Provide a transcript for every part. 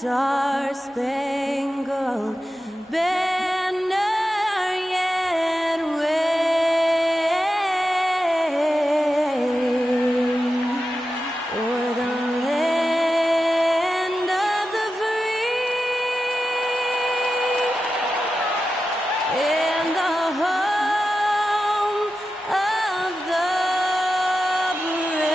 Star-Spangled Banner yet wave o'er the land of the free and the home of the brave.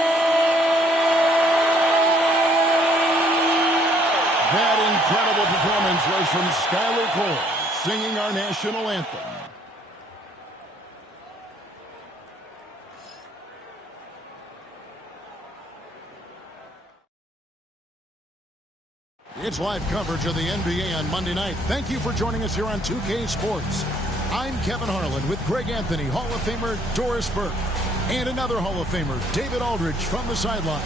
That incredible performance was from Skylar Cole, singing our national anthem. It's live coverage of the NBA on Monday night. Thank you for joining us here on 2K Sports. I'm Kevin Harlan with Greg Anthony, Hall of Famer Doris Burke, and another Hall of Famer, David Aldridge, from the sidelines.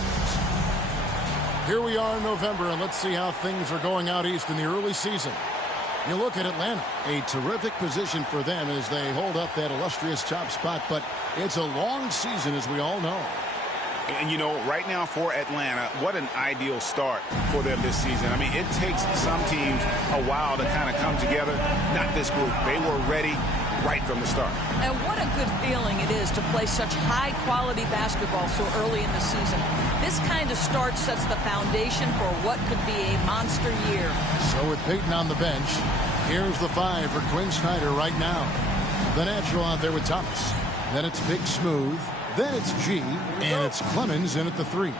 Here we are in November, and let's see how things are going out east in the early season. You look at Atlanta, a terrific position for them as they hold up that illustrious top spot, but it's a long season, as we all know. And, you know, right now for Atlanta, what an ideal start for them this season. I mean, it takes some teams a while to kind of come together. Not this group. They were ready right from the start. And what a good feeling it is to play such high-quality basketball so early in the season. This kind of start sets the foundation for what could be a monster year. So with Peyton on the bench, here's the 5 for Quinn Snyder right now. The natural out there with Thomas. Then it's Big Smooth. Then it's G, and it's Clemens in at the 3.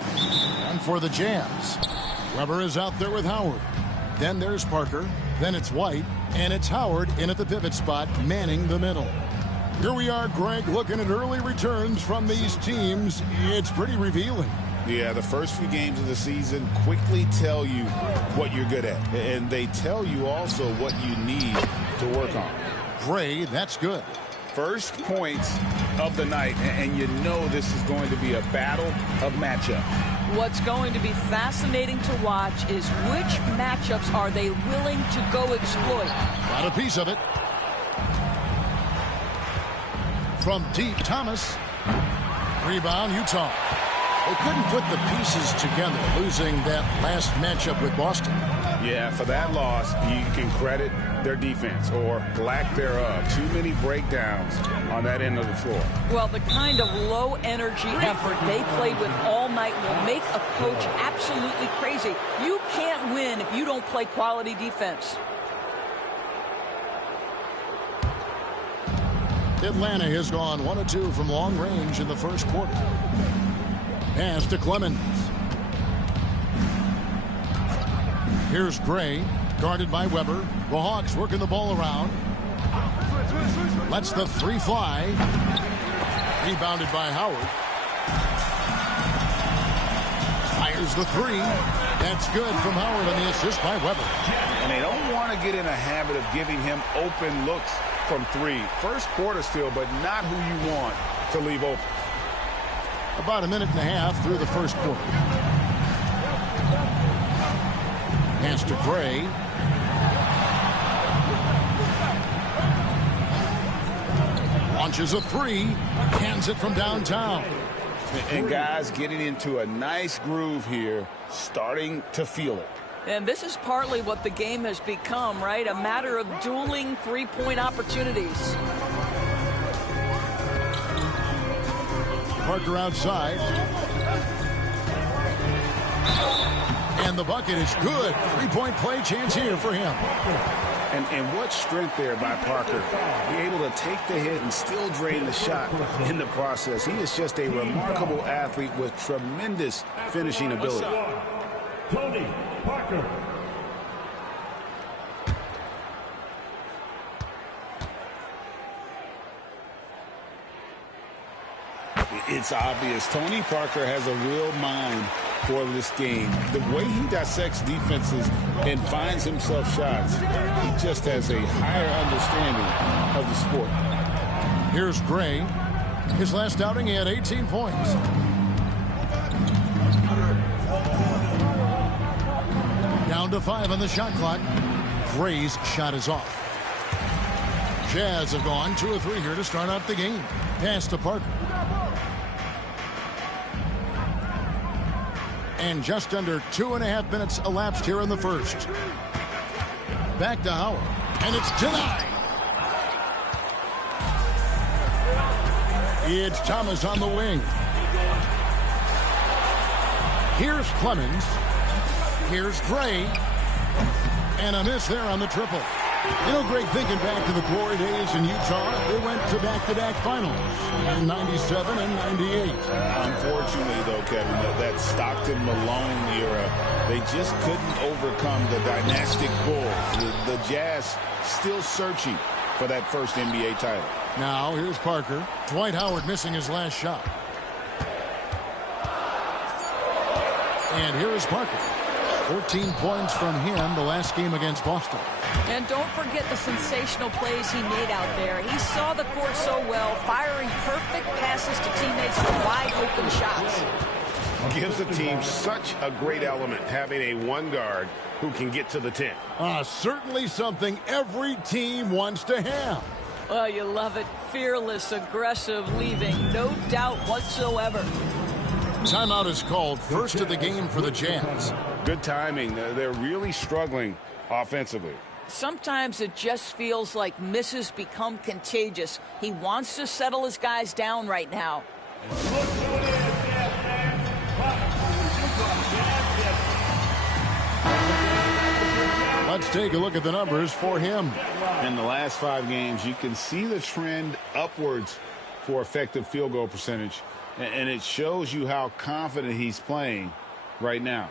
And for the Jazz, Weber is out there with Howard. Then there's Parker. Then it's White, and it's Howard in at the pivot spot, manning the middle. Here we are, Greg, looking at early returns from these teams. It's pretty revealing. Yeah, the first few games of the season quickly tell you what you're good at. And they tell you also what you need to work on. Gray, that's good. First points of the night, and you know this is going to be a battle of matchups. What's going to be fascinating to watch is which matchups are they willing to go exploit. Got a piece of it. From deep, Thomas. Rebound, Utah. They couldn't put the pieces together, losing that last matchup with Boston. Yeah, for that loss, you can credit their defense or lack thereof. Too many breakdowns on that end of the floor. Well, the kind of low-energy effort they played with all night will make a coach absolutely crazy. You can't win if you don't play quality defense. Atlanta has gone 1 of 2 from long range in the first quarter. Pass to Clemens. Here's Gray, guarded by Weber. The Hawks working the ball around. Lets the 3 fly. Rebounded by Howard. Fires the 3. That's good from Howard on the assist by Weber. And they don't want to get in a habit of giving him open looks from 3. First quarter still, but not who you want to leave open. About a minute and a half through the first quarter. Pass to Gray. Launches a 3. Hands it from downtown. And guys getting into a nice groove here, starting to feel it. And this is partly what the game has become, right? A matter of dueling three-point opportunities. Parker outside. And the bucket is good. 3-point play chance here for him. And what strength there by Parker. Be able to take the hit and still drain the shot in the process. He is just a remarkable athlete with tremendous finishing ability. Tony Parker. It's obvious. Tony Parker has a real mind for this game. The way he dissects defenses and finds himself shots, he just has a higher understanding of the sport. Here's Gray. His last outing, he had 18 points. Down to 5 on the shot clock. Gray's shot is off. Jazz have gone 2 of 3 here to start out the game. Pass to Parker. And just under 2.5 minutes elapsed here in the first. Back to Howard, and it's denied. It's Thomas on the wing. Here's Clemens. Here's Gray. And a miss there on the triple. You know, Greg, thinking back to the glory days in Utah, they went to back-to-back finals in 97 and 98. Unfortunately, though, Kevin, that Stockton-Malone era, they just couldn't overcome the dynastic Bulls. The Jazz still searching for that first NBA title. Now, here's Parker. Dwight Howard missing his last shot. And here is Parker. 14 points from him the last game against Boston. And don't forget the sensational plays he made out there. He saw the court so well, firing perfect passes to teammates for wide open shots. Gives the team such a great element having a one guard who can get to the 10. Certainly something every team wants to have. Oh, you love it. Fearless, aggressive, leaving. No doubt whatsoever. Timeout is called. First of the game for the Jazz. Good timing. They're really struggling offensively. Sometimes it just feels like misses become contagious. He wants to settle his guys down right now. Let's take a look at the numbers for him. In the last 5 games, you can see the trend upwards for effective field goal percentage. And it shows you how confident he's playing right now.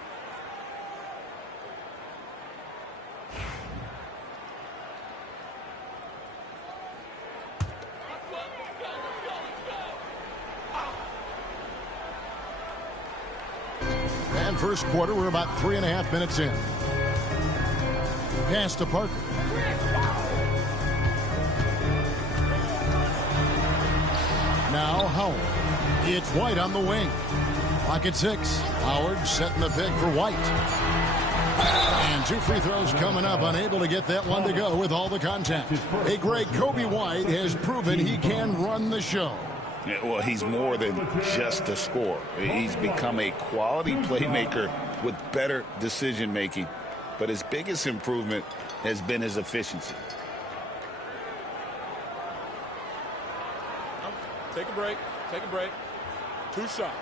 And first quarter, we're about 3.5 minutes in. Pass to Parker. Now Howard. It's White on the wing. Clock at 6. Howard setting the pick for White. And 2 free throws coming up. Unable to get that one to go with all the contact. Hey, Greg, Kobe White has proven he can run the show. Yeah, well, he's more than just a scorer. He's become a quality playmaker with better decision-making. But his biggest improvement has been his efficiency. Take a break. Take a break. 2 shots.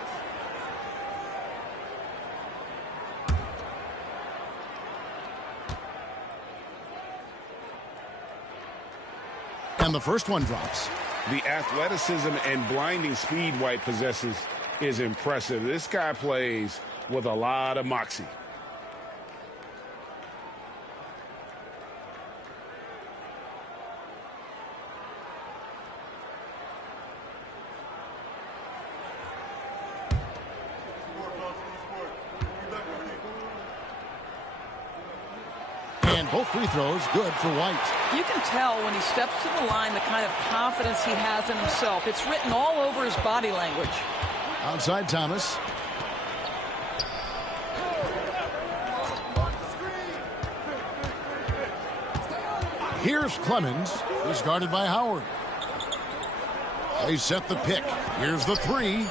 And the first one drops. The athleticism and blinding speed White possesses is impressive. This guy plays with a lot of moxie. And both free throws good for White. You can tell when he steps to the line the kind of confidence he has in himself. It's written all over his body language. Outside Thomas. Here's Clemens. He's guarded by Howard. They set the pick. Here's the 3.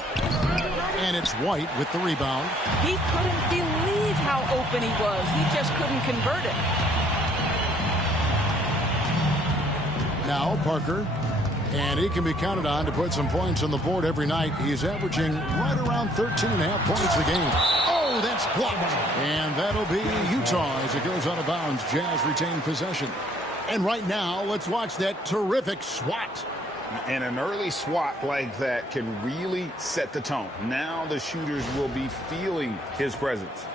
And it's White with the rebound. He couldn't believe how open he was. He just couldn't convert it. Now Parker. And he can be counted on to put some points on the board every night. He's averaging right around 13.5 points a game. Oh, that's blocked. And that'll be Utah as it goes out of bounds. Jazz retain possession. And right now, let's watch that terrific swat. And an early swat like that can really set the tone. Now the shooters will be feeling his presence.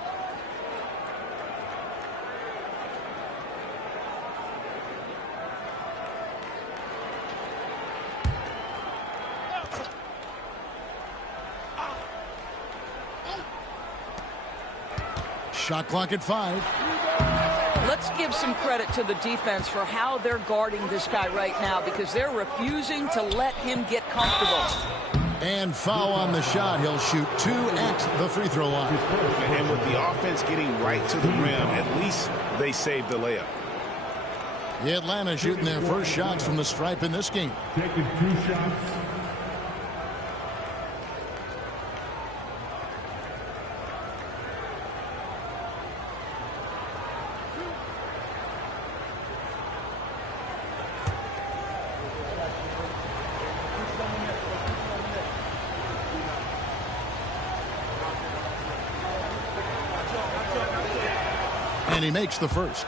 Shot clock at 5. Let's give some credit to the defense for how they're guarding this guy right now because they're refusing to let him get comfortable. And foul on the shot. He'll shoot 2 at the free throw line. And with the offense getting right to the rim, at least they saved the layup. The Atlanta shooting their first shots from the stripe in this game. Taking 2 shots. And he makes the first.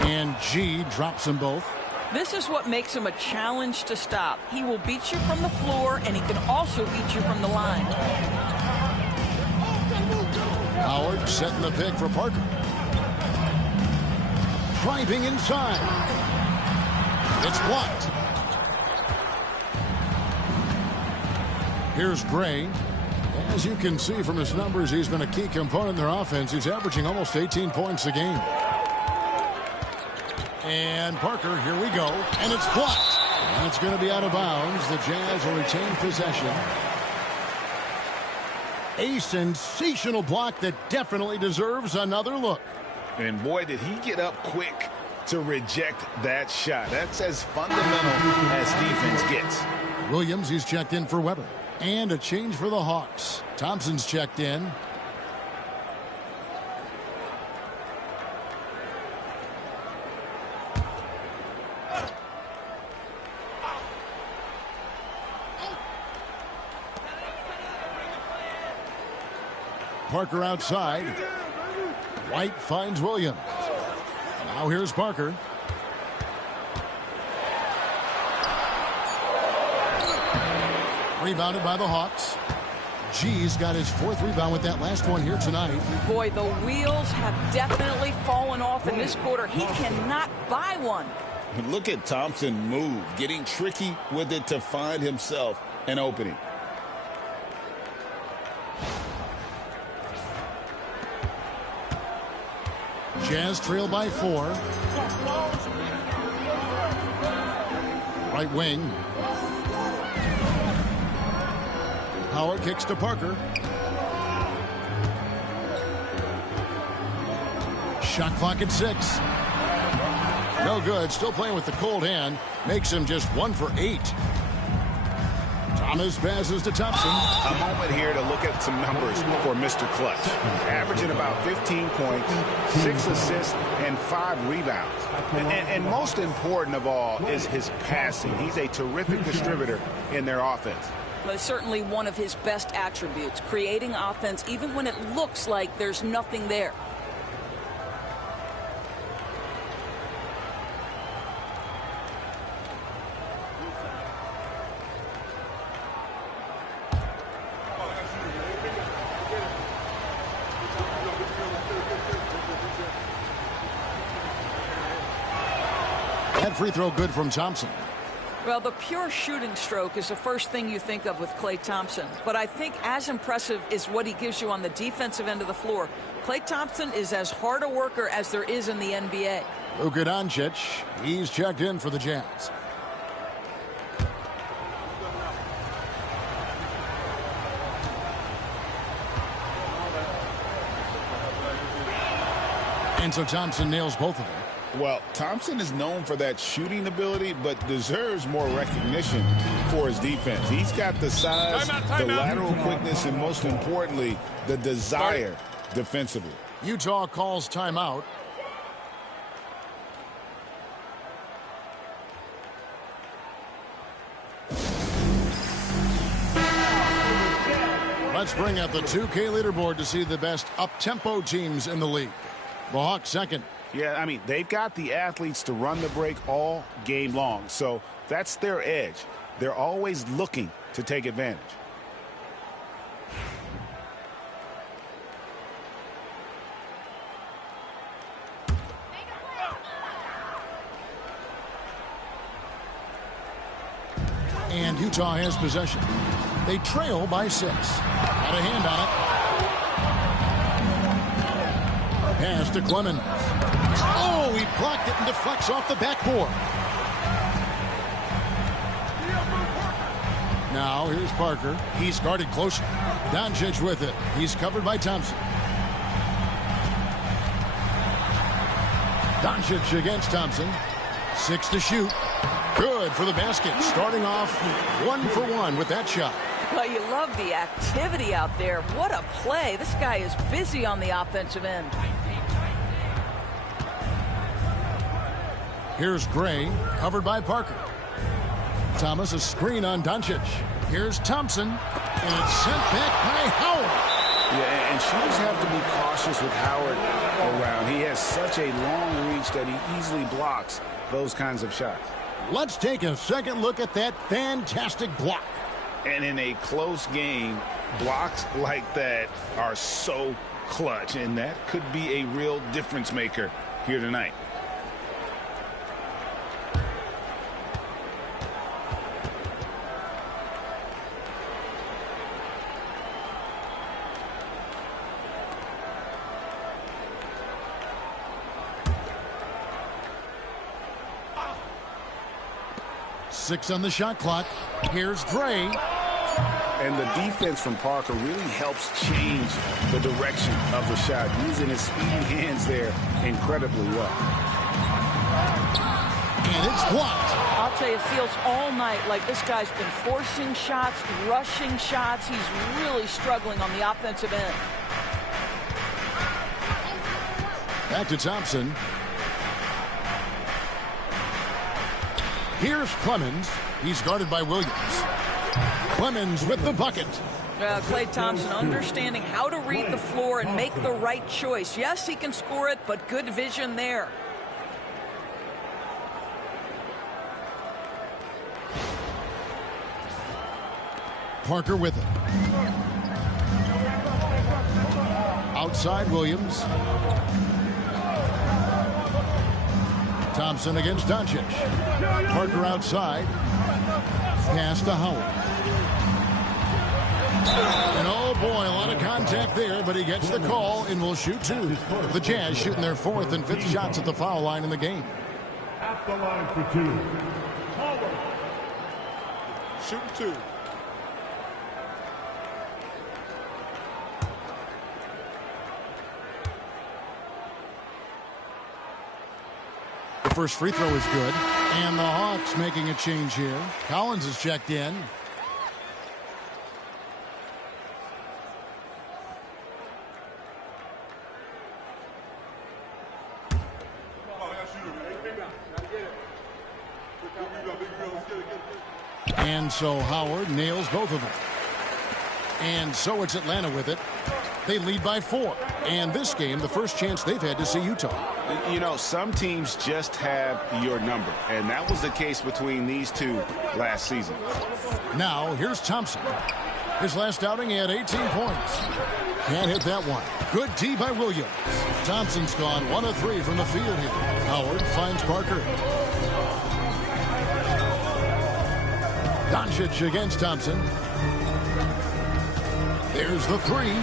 And G drops them both. This is what makes him a challenge to stop. He will beat you from the floor, and he can also beat you from the line. Howard setting the pick for Parker. Driving inside. It's blocked. Here's Gray. As you can see from his numbers, he's been a key component in their offense. He's averaging almost 18 points a game. And Parker, here we go. And it's blocked. And it's going to be out of bounds. The Jazz will retain possession. A sensational block that definitely deserves another look. And boy, did he get up quick to reject that shot. That's as fundamental as defense gets. Williams, he's checked in for Weber. And a change for the Hawks. Thompson's checked in. Parker outside. White finds Williams. Now here's Parker. Rebounded by the Hawks. G's got his fourth rebound with that last one here tonight. Boy, the wheels have definitely fallen off in this quarter. He cannot buy one. Look at Thompson move, getting tricky with it to find himself an opening. Jazz trail by 4. Right wing. Howard kicks to Parker. Shot clock at 6. No good. Still playing with the cold hand. Makes him just 1 for 8. Thomas passes to Thompson. A moment here to look at some numbers for Mr. Clutch. Averaging about 15 points, 6 assists, and 5 rebounds. And most important of all is his passing. He's a terrific distributor in their offense. Well, it's certainly one of his best attributes, creating offense even when it looks like there's nothing there. That free throw good from Thompson. Well, the pure shooting stroke is the first thing you think of with Klay Thompson. But I think as impressive is what he gives you on the defensive end of the floor. Klay Thompson is as hard a worker as there is in the NBA. Luka Doncic, he's checked in for the Jazz. And so Thompson nails both of them. Well, Thompson is known for that shooting ability, but deserves more recognition for his defense. He's got the size, the lateral quickness, and most importantly, the desire defensively. Utah calls timeout. Let's bring out the 2K leaderboard to see the best up-tempo teams in the league. The Hawks second. Yeah, I mean, they've got the athletes to run the break all game long. So that's their edge. They're always looking to take advantage. And Utah has possession. They trail by 6. Got a hand on it. Pass to Clemens. Oh, he blocked it and deflects off the backboard. Now here's Parker. He's guarded closely. Doncic with it. He's covered by Thompson. Doncic against Thompson. 6 to shoot. Good for the basket. Starting off 1-for-1 with that shot. Well, you love the activity out there. What a play. This guy is busy on the offensive end. Here's Gray, covered by Parker. Thomas, a screen on Doncic. Here's Thompson, and it's sent back by Howard. Yeah, and shooters have to be cautious with Howard around. He has such a long reach that he easily blocks those kinds of shots. Let's take a second look at that fantastic block. And in a close game, blocks like that are so clutch, and that could be a real difference maker here tonight. Six on the shot clock. Here's Gray. And the defense from Parker really helps change the direction of the shot, using his speedy hands there incredibly well. And it's blocked. I'll tell you, it feels all night like this guy's been forcing shots, rushing shots. He's really struggling on the offensive end. Back to Thompson. Here's Clemens. He's guarded by Williams. Clemens with the bucket. Klay Thompson understanding how to read the floor and make the right choice. Yes, he can score it, but good vision there. Parker with it. Outside Williams. Thompson against Doncic. Parker outside. Pass to Howard. And oh boy, a lot of contact there, but he gets the call and will shoot two. The Jazz shooting their fourth and fifth shots at the foul line in the game. At the line for two. Howard. Shooting two. The first free throw is good. And the Hawks making a change here. Collins is checked in. And so Howard nails both of them. And so it's Atlanta with it. They lead by 4. And this game, the first chance they've had to see Utah. You know, some teams just have your number, and that was the case between these two last season. Now, here's Thompson. His last outing, he had 18 points. Can't hit that one. Good D by Williams. Thompson's gone 1 of 3 from the field here. Howard finds Parker. Doncic against Thompson. There's the 3.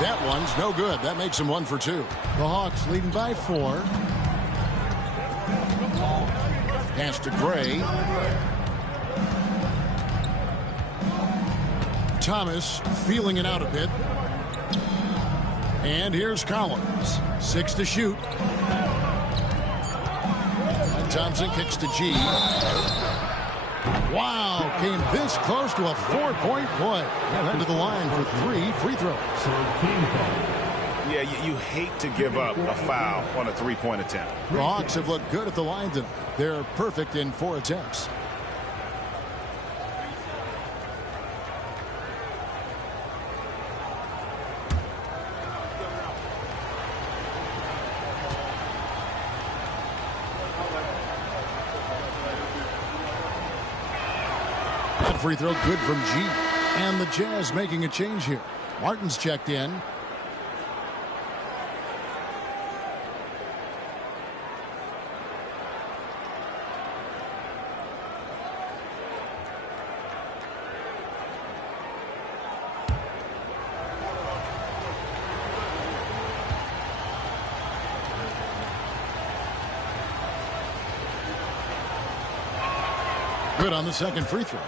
That one's no good. That makes him 1 for 2. The Hawks leading by 4. Pass to Gray. Thomas feeling it out a bit. And here's Collins. 6 to shoot. And Thompson kicks to G. Wow, came this close to a 4-point play. He'll head to the line for 3 free throws. Yeah, you hate to give up a foul on a three-point attempt. The Hawks have looked good at the line tonight. They're perfect in 4 attempts. Free throw good from G. And the Jazz making a change here. Martin's checked in. Good on the second free throw.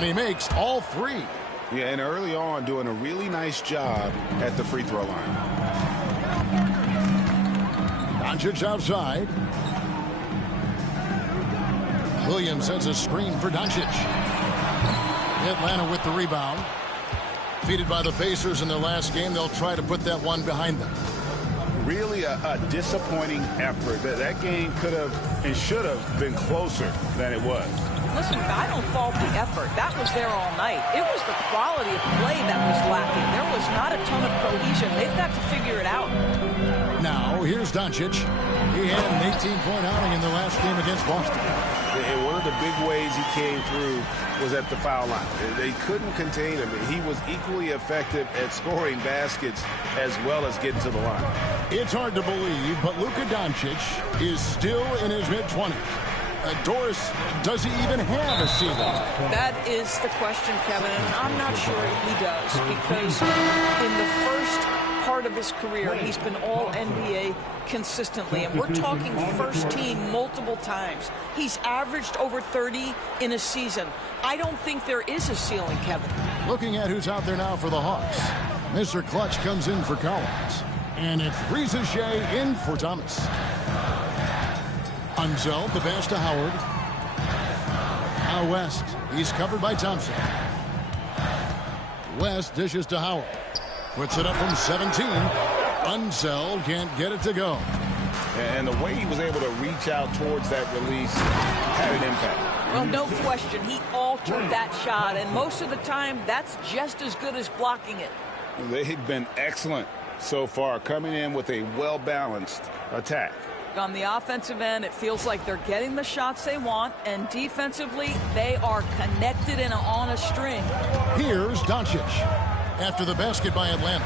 And he makes all three. Yeah, and early on doing a really nice job at the free throw line. Doncic outside. Williams sends a screen for Doncic. Atlanta with the rebound. Defeated by the Pacers in their last game, they'll try to put that one behind them. Really a disappointing effort. That game could have and should have been closer than it was. Listen, I don't fault the effort. That was there all night. It was the quality of play that was lacking. There was not a ton of cohesion. They've got to figure it out. Now, here's Doncic. He had an 18-point outing in the last game against Boston. And one of the big ways he came through was at the foul line. They couldn't contain him. He was equally effective at scoring baskets as well as getting to the line. It's hard to believe, but Luka Doncic is still in his mid-20s. Doris, does he even have a ceiling? That is the question, Kevin, and I'm not sure he does, because in the first part of his career, he's been all NBA consistently, and we're talking first team multiple times. He's averaged over 30 in a season. I don't think there is a ceiling, Kevin. Looking at who's out there now for the Hawks. Mr. Clutch comes in for Collins, and it's Reza Shea in for Thomas. Unseld, the pass to Howard. Now West. He's covered by Thompson. West dishes to Howard. Puts it up from 17. Unseld can't get it to go. And the way he was able to reach out towards that release had an impact. Well, no question. He altered that shot, and most of the time, that's just as good as blocking it. They've been excellent so far, coming in with a well-balanced attack. On the offensive end, it feels like they're getting the shots they want, and defensively, they are connected and on a string. Here's Doncic after the basket by Atlanta.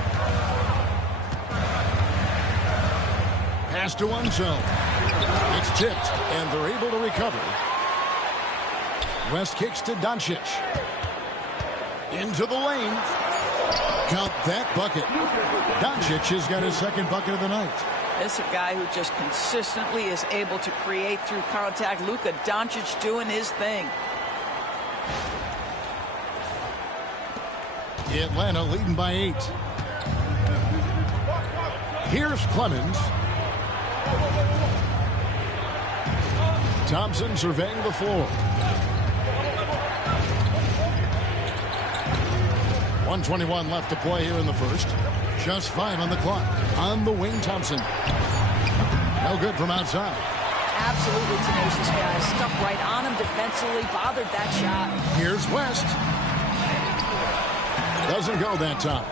Pass to Unseld. It's tipped, and they're able to recover. West kicks to Doncic. Into the lane. Count that bucket. Doncic has got his second bucket of the night. This is a guy who just consistently is able to create through contact. Luka Doncic doing his thing. Atlanta leading by 8. Here's Clemens. Thompson surveying the floor. 1:21 left to play here in the first. Just 5 on the clock. On the wing, Thompson. No good from outside. Absolutely tenacious guy. Stuck right on him defensively. Bothered that shot. Here's West. Doesn't go that time.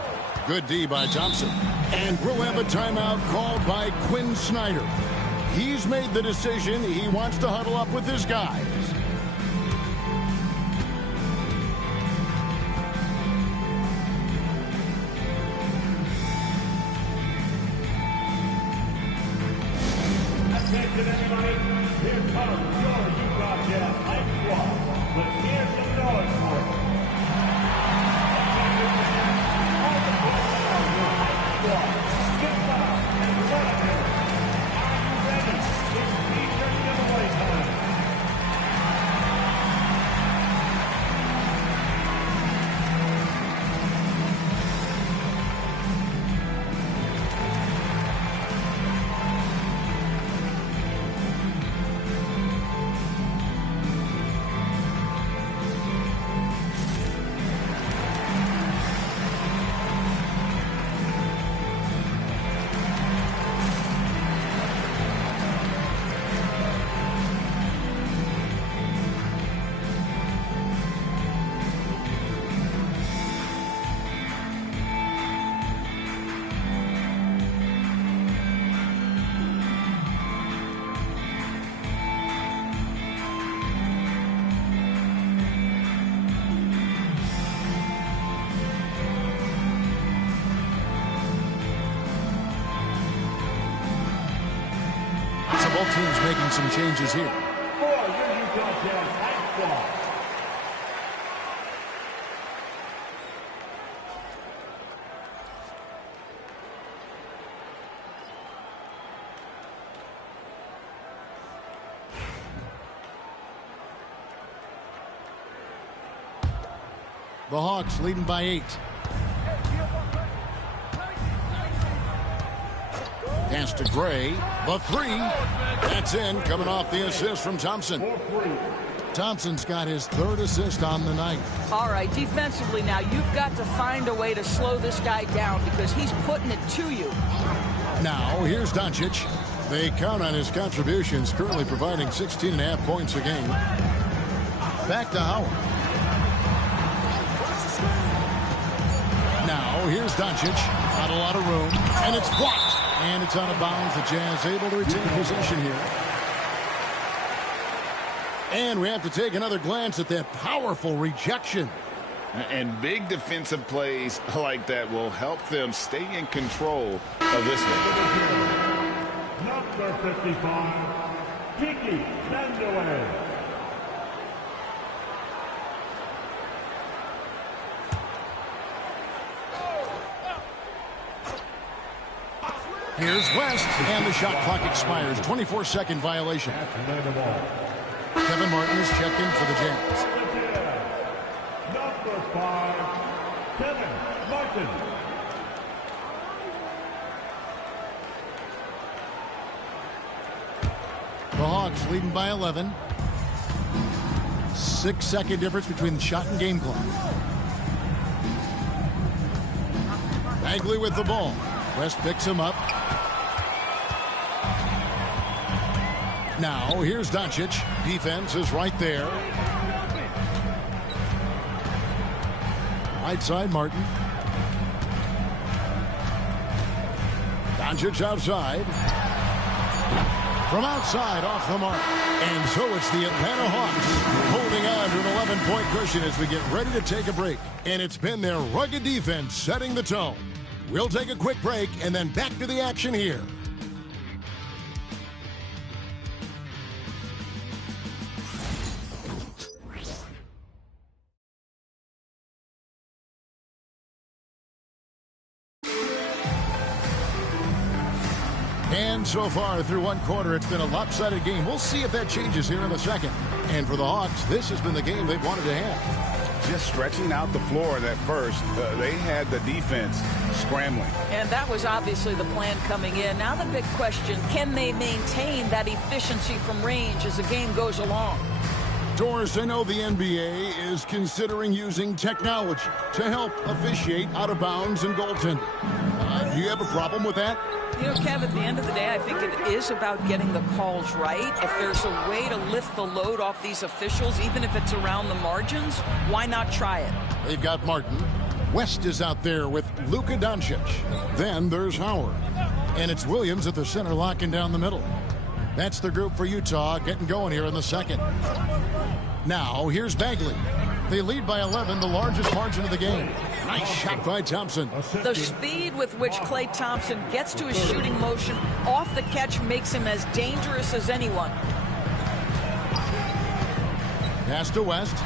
Good D by Thompson. And we'll have a timeout called by Quinn Snyder. He's made the decision. He wants to huddle up with his guys. Attention everybody, here comes your Utah Jazz Hype Squad. Let's hear some noise for it. All the players of your Hype Squad, get down and let it in. Are you ready? It's t-shirt giveaway time. Both teams making some changes here. For your Utah Jazz Hype Squad. The Hawks leading by 8. Pass to Gray. The 3. That's in, coming off the assist from Thompson. Thompson's got his 3rd assist on the night. All right, defensively now, you've got to find a way to slow this guy down because he's putting it to you. Now, here's Doncic. They count on his contributions, currently providing 16.5 points a game. Back to Howard. Now, here's Doncic. Not a lot of room, and it's blocked. And it's out of bounds. The Jazz able to retain possession here. And we have to take another glance at that powerful rejection. And big defensive plays like that will help them stay in control of this one. Number 55, Kiki Vandeweghe. Here's West, and the shot clock expires. 24-second violation. Kevin Martin is checked in for the Jazz. Number 5, Kevin Martin. The Hawks leading by 11. 6-second difference between the shot and game clock. Bagley with the ball. West picks him up. Now, here's Doncic. Defense is right there. Right side, Martin. Doncic outside. From outside, off the mark. And so it's the Atlanta Hawks holding on to an 11-point cushion as we get ready to take a break. And it's been their rugged defense setting the tone. We'll take a quick break and then back to the action here. And so far through one quarter, it's been a lopsided game. We'll see if that changes here in the second. And for the Hawks, this has been the game they've wanted to have. Just stretching out the floor at first, they had the defense scrambling. And that was obviously the plan coming in. Now the big question, can they maintain that efficiency from range as the game goes along? Doris, I know the NBA is considering using technology to help officiate out of bounds and goaltending. Do you have a problem with that? You know, Kev, at the end of the day, I think it is about getting the calls right. If there's a way to lift the load off these officials, even if it's around the margins, why not try it? They've got Martin. West is out there with Luka Doncic. Then there's Howard. And it's Williams at the center locking down the middle. That's the group for Utah getting going here in the second. Now, here's Bagley. They lead by 11, the largest margin of the game. Nice shot by Thompson. The speed with which Klay Thompson gets to his shooting motion off the catch makes him as dangerous as anyone. Pass to West.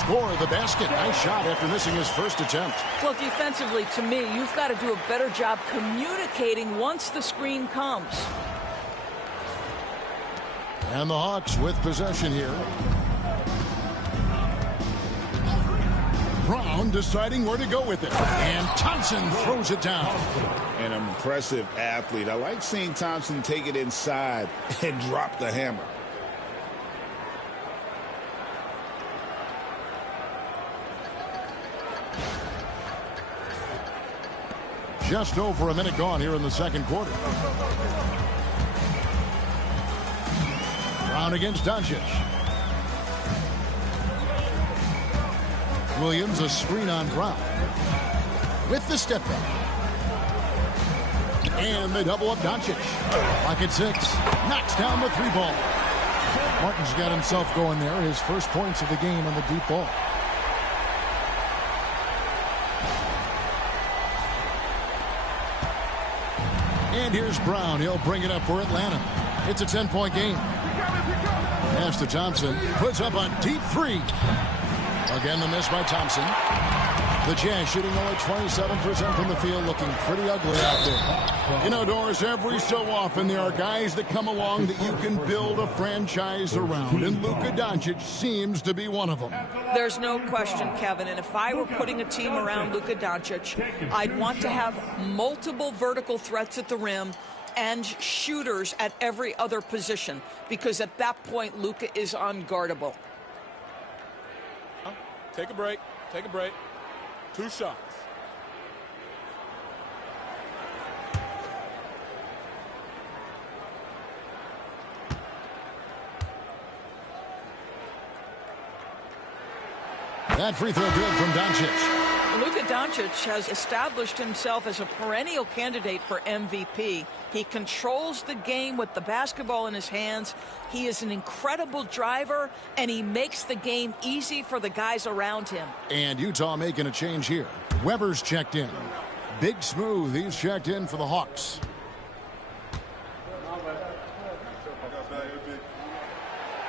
Score the basket. Nice shot after missing his first attempt. Well, defensively, to me, you've got to do a better job communicating once the screen comes. And the Hawks with possession here. Brown deciding where to go with it. And Thompson throws it down. An impressive athlete. I like seeing Thompson take it inside and drop the hammer. Just over a minute gone here in the second quarter. Brown against Doncic. Williams, a screen on Brown. With the step back. And they double up Doncic. Clock at 6. Knocks down the 3-ball. Martin's got himself going there. His first points of the game on the deep ball. And here's Brown. He'll bring it up for Atlanta. It's a 10-point game. Pass to Thompson. Puts up a deep 3. Again, the miss by Thompson. The Jazz shooting only 27% from the field, looking pretty ugly out there. You know, Doris, every so often there are guys that come along that you can build a franchise around, and Luka Doncic seems to be one of them. There's no question, Kevin, and if I were putting a team around Luka Doncic, I'd want to have multiple vertical threats at the rim and shooters at every other position, because at that point, Luka is unguardable. Take a break. Take a break. 2 shots. That free throw good from Doncic. Luka Doncic has established himself as a perennial candidate for MVP. He controls the game with the basketball in his hands. He is an incredible driver, and he makes the game easy for the guys around him. And Utah making a change here. Weber's checked in. Big Smooth, he's checked in for the Hawks.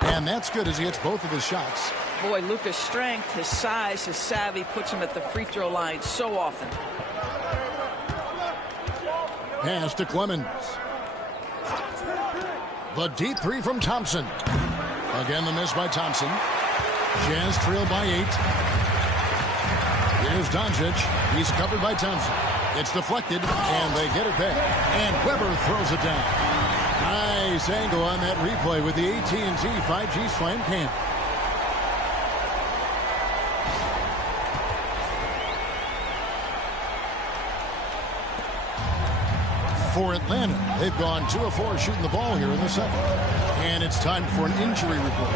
And that's good as he hits both of his shots. Boy, Luka's strength, his size, his savvy puts him at the free throw line so often. Pass to Clemens. The deep three from Thompson. Again, the miss by Thompson. Jazz trail by 8. Here's Doncic. He's covered by Thompson. It's deflected, and they get it back. And Weber throws it down. Nice angle on that replay with the AT&T 5G Slam Cam. For Atlanta, they've gone 2 of 4 shooting the ball here in the second. And it's time for an injury report.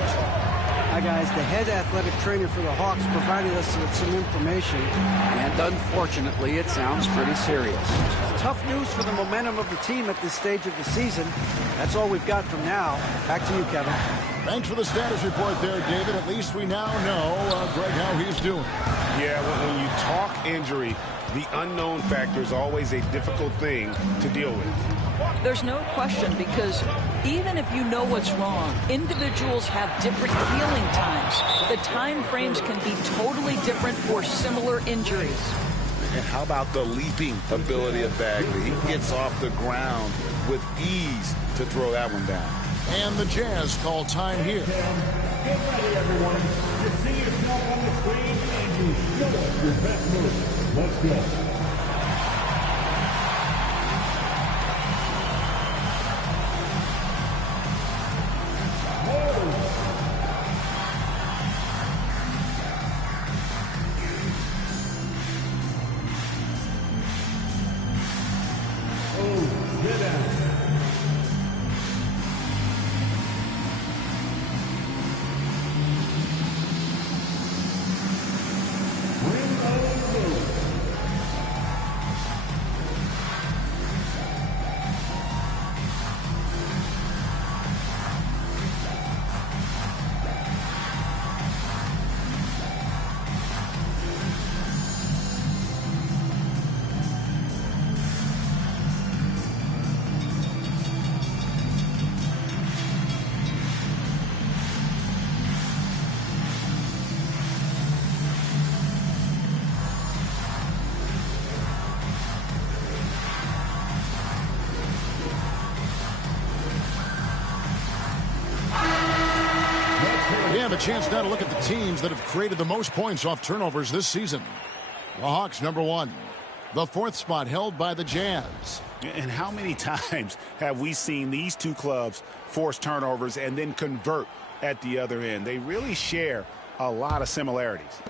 Hi, guys. The head athletic trainer for the Hawks provided us with some information. And unfortunately, it sounds pretty serious. Tough news for the momentum of the team at this stage of the season. That's all we've got from now. Back to you, Kevin. Thanks for the status report there, David. At least we now know, Greg, how he's doing. Yeah, when you talk injury, the unknown factor is always a difficult thing to deal with. There's no question, because even if you know what's wrong, individuals have different healing times. The time frames can be totally different for similar injuries. And how about the leaping ability of Bagley? He gets off the ground with ease to throw that one down. And the Jazz call time here. Get ready, everyone. You see yourself on the screen and you show us your best move. Let's go. We have a chance now to look at the teams that have created the most points off turnovers this season. The Hawks, number 1. The 4th spot held by the Jazz. And how many times have we seen these two clubs force turnovers and then convert at the other end? They really share a lot of similarities.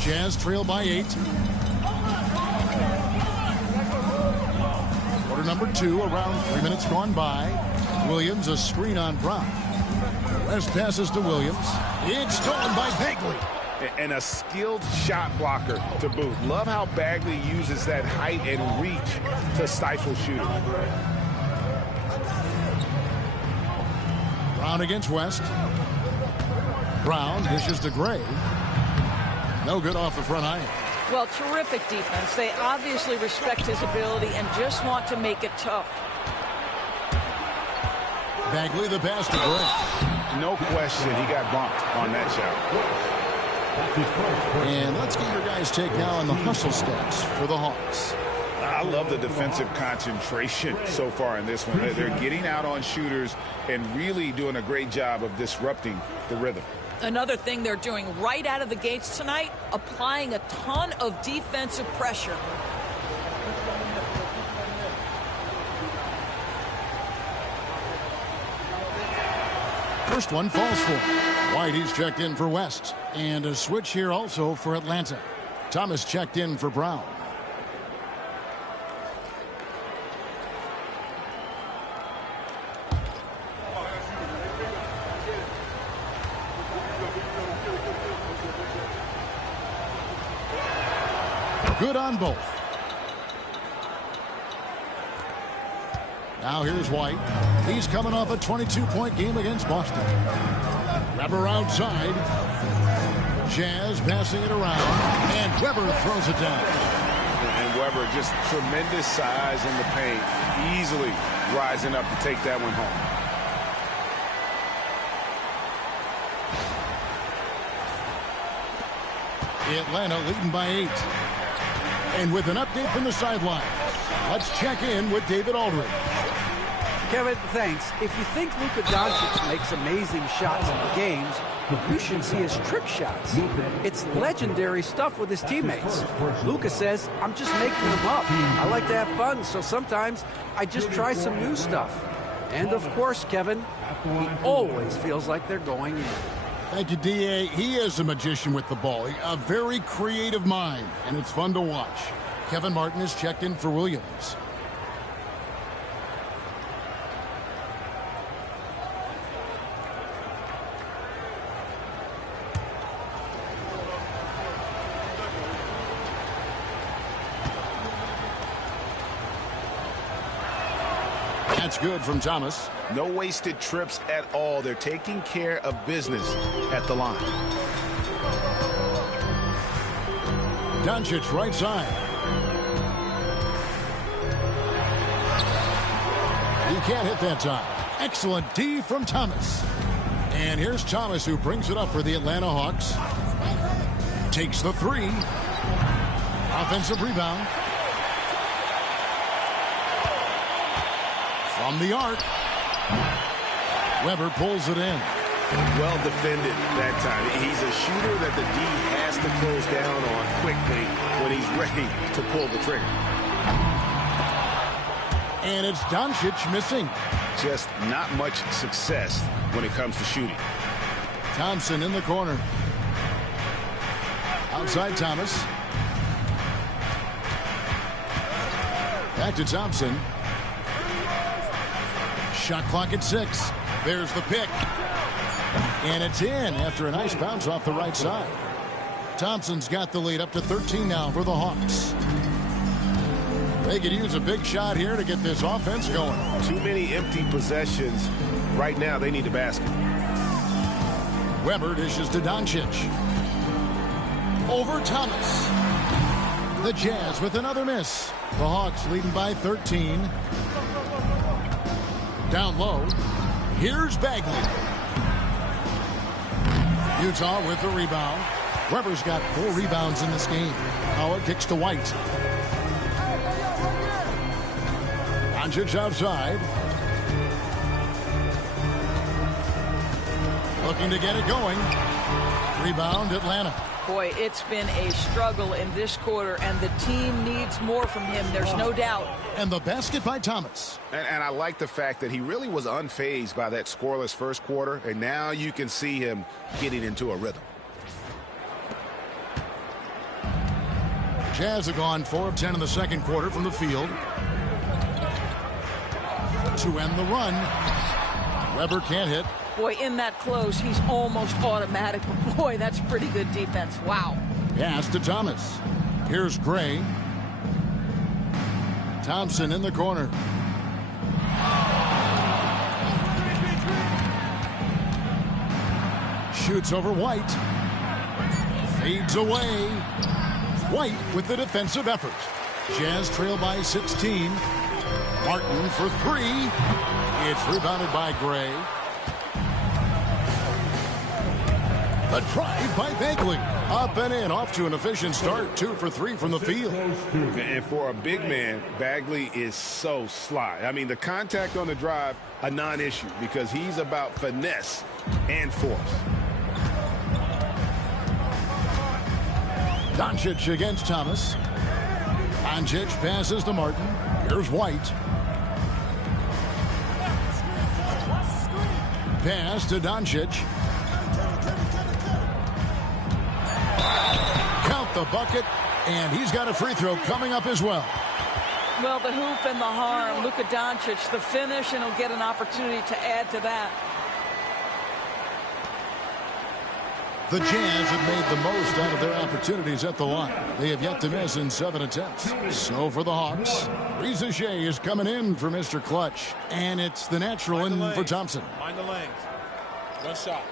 Jazz trail by 8. Quarter number 2, around 3 minutes gone by. Williams, a screen on Brown. West passes to Williams. It's stolen by Bagley. And a skilled shot blocker to boot. Love how Bagley uses that height and reach to stifle shooting. Brown against West. Brown dishes to Gray. No good off the front iron. Well, terrific defense. They obviously respect his ability and just want to make it tough. Bagley the pass to Gray. No question he got bumped on that shot. And let's get your guys' take now on the hustle stats for the Hawks. I love the defensive concentration so far in this one. They're getting out on shooters and really doing a great job of disrupting the rhythm. Another thing they're doing right out of the gates tonight, applying a ton of defensive pressure. First one falls for White. He's checked in for West. And a switch here also for Atlanta. Thomas checked in for Brown. Good on both. Now here's White. He's coming off a 22-point game against Boston. Weber outside. Jazz passing it around. And Weber throws it down. And Weber just tremendous size in the paint. Easily rising up to take that one home. Atlanta leading by 8. And with an update from the sideline, let's check in with David Aldridge. Kevin, thanks. If you think Luka Doncic makes amazing shots in the games, you should see his trick shots. It's legendary stuff with his teammates. Luka says, I'm just making them up. I like to have fun, so sometimes I just try some new stuff. And of course, Kevin, he always feels like they're going in. Thank you, D.A. He is a magician with the ball. A very creative mind, and it's fun to watch. Kevin Martin is checked in for Williams. That's good from Thomas. No wasted trips at all. They're taking care of business at the line. Doncic right side. He can't hit that time. Excellent D from Thomas. And here's Thomas, who brings it up for the Atlanta Hawks. Takes the three. Offensive rebound. From the arc. Weber pulls it in. Well defended that time. He's a shooter that the D has to close down on quickly when he's ready to pull the trigger. And it's Doncic missing. Just not much success when it comes to shooting. Thompson in the corner. Outside Thomas. Back to Thompson. Shot clock at 6. There's the pick. And it's in after a nice bounce off the right side. Thompson's got the lead up to 13 now for the Hawks. They could use a big shot here to get this offense going. Too many empty possessions. Right now, they need a basket. Weber dishes to Doncic. Over Thomas. The Jazz with another miss. The Hawks leading by 13. Down low. Here's Bagley. Utah with the rebound. Weber's got 4 rebounds in this game. Howard kicks to White. Doncic outside. Looking to get it going. Rebound Atlanta. Boy, it's been a struggle in this quarter, and the team needs more from him. There's no doubt. And the basket by Thomas. And I like the fact that he really was unfazed by that scoreless first quarter, and now you can see him getting into a rhythm. Jazz have gone 4 of 10 in the second quarter from the field. To end the run. Weber can't hit. Boy, in that close, he's almost automatic. But boy, that's pretty good defense. Wow. Pass to Thomas. Here's Gray. Thompson in the corner. Shoots over White. Fades away. White with the defensive effort. Jazz trail by 16. Martin for 3. It's rebounded by Gray. A drive by Bagley. Up and in, off to an efficient start. 2 for 3 from the field. And for a big man, Bagley is so sly. I mean, the contact on the drive, a non-issue, because he's about finesse and force. Doncic against Thomas. Doncic passes to Martin. Here's White. Pass to Doncic. Count the bucket, and he's got a free throw coming up as well. Well, the hoop and the harm. Luka Doncic, the finish, and he'll get an opportunity to add to that. The Jazz have made the most out of their opportunities at the line. They have yet to miss in 7 attempts. So for the Hawks, Reza Shea is coming in for Mr. Clutch. And it's the natural in for Thompson. Mind the lanes. One shot.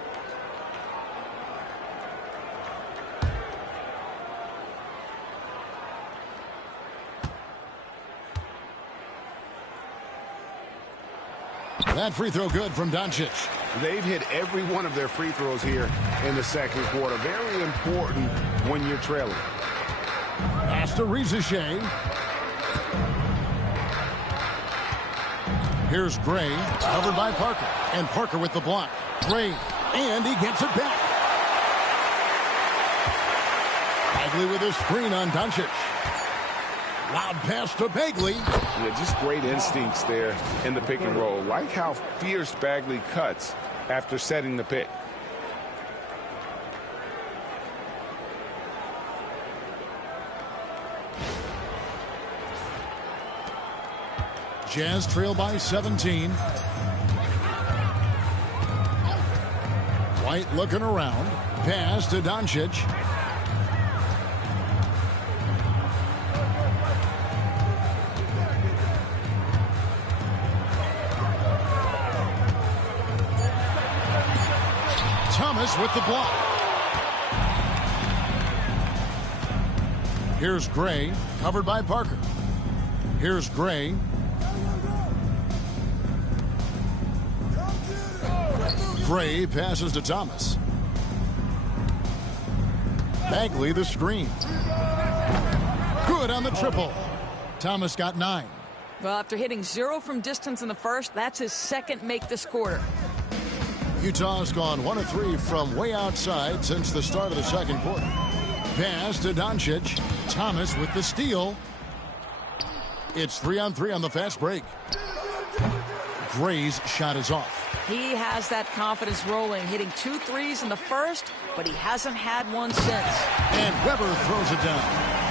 That free throw good from Doncic. They've hit every one of their free throws here in the second quarter. Very important when you're trailing. Pass to Reza Shea. Here's Gray, covered by Parker. And Parker with the block. Gray, and he gets it back. Bagley with a screen on Doncic. Loud pass to Bagley. Yeah, just great instincts there in the pick and roll. Like how fierce Bagley cuts after setting the pick. Jazz trail by 17. White looking around. Pass to Doncic. Thomas with the block. Here's Gray, covered by Parker. Here's Gray. Gray passes to Thomas. Bagley the screen. Good on the triple. Thomas got 9. Well, after hitting 0 from distance in the first, that's his second make this quarter. Utah's gone 1 of 3 from way outside since the start of the second quarter. Pass to Doncic. Thomas with the steal. It's 3-on-3 on the fast break. Gray's shot is off. He has that confidence rolling, hitting 2 threes in the first, but he hasn't had one since. And Weber throws it down.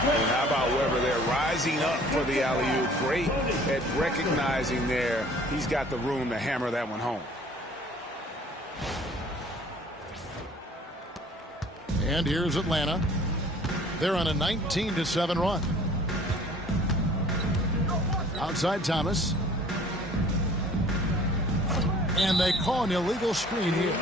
And how about Weber there rising up for the alley-oop? Great at recognizing there. He's got the room to hammer that one home. And here's Atlanta. They're on a 19-7 run. Outside Thomas. And they call an illegal screen here.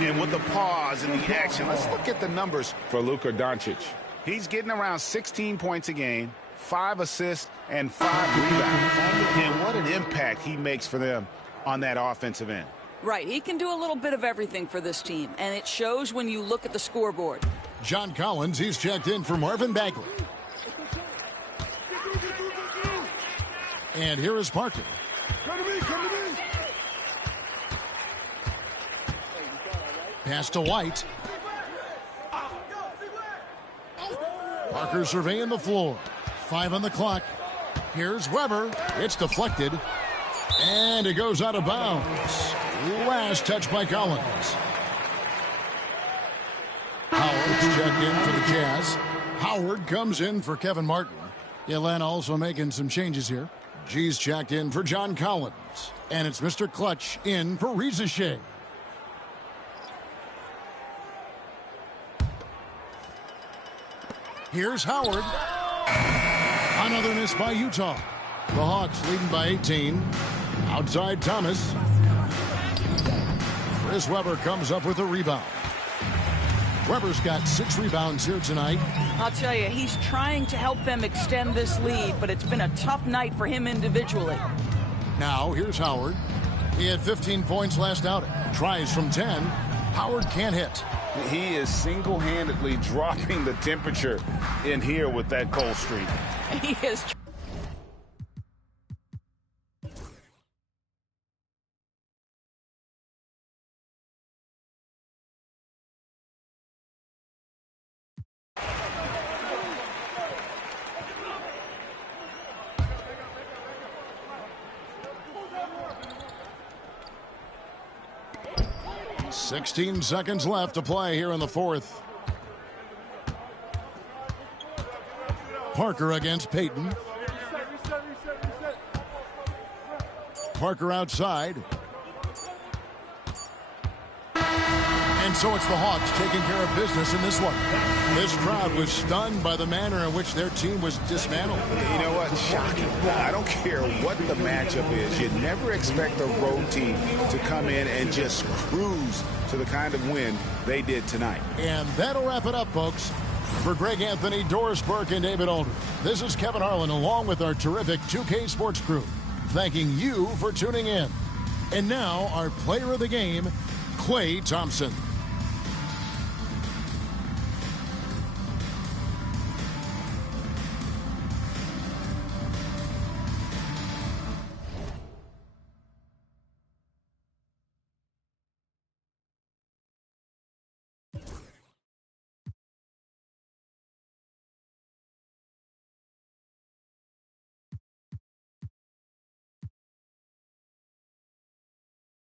And with the pause in the action, let's look at the numbers for Luka Doncic. He's getting around 16 points a game, 5 assists, and 5 rebounds. And what an impact he makes for them on that offensive end. Right, he can do a little bit of everything for this team, and it shows when you look at the scoreboard. John Collins, he's checked in for Marvin Bagley. And here is Parker. Pass to White. Parker surveying the floor. 5 on the clock. Here's Weber. It's deflected. And it goes out of bounds. Last touch by Collins. Howard's checked in for the Jazz. Howard comes in for Kevin Martin. Atlanta also making some changes here. G's checked in for John Collins. And it's Mr. Clutch in for Reza Shea. Here's Howard. Another miss by Utah. The Hawks leading by 18. Outside Thomas. Chris Weber comes up with a rebound. Weber's got 6 rebounds here tonight. I'll tell you, he's trying to help them extend this lead, but it's been a tough night for him individually. Now, here's Howard. He had 15 points last outing. Tries from 10. Howard can't hit. He is single-handedly dropping the temperature in here with that cold streak. He is. Sixteen seconds left to play here in the fourth. Parker against Payton. Parker outside. And so it's the Hawks taking care of business in this one. This crowd was stunned by the manner in which their team was dismantled. You know what? Shocking. I don't care what the matchup is. You never expect a road team to come in and just cruise to the kind of win they did tonight. And that'll wrap it up, folks. For Greg Anthony, Doris Burke, and David Aldridge, this is Kevin Harlan along with our terrific 2K Sports crew, thanking you for tuning in. And now, our player of the game, Klay Thompson.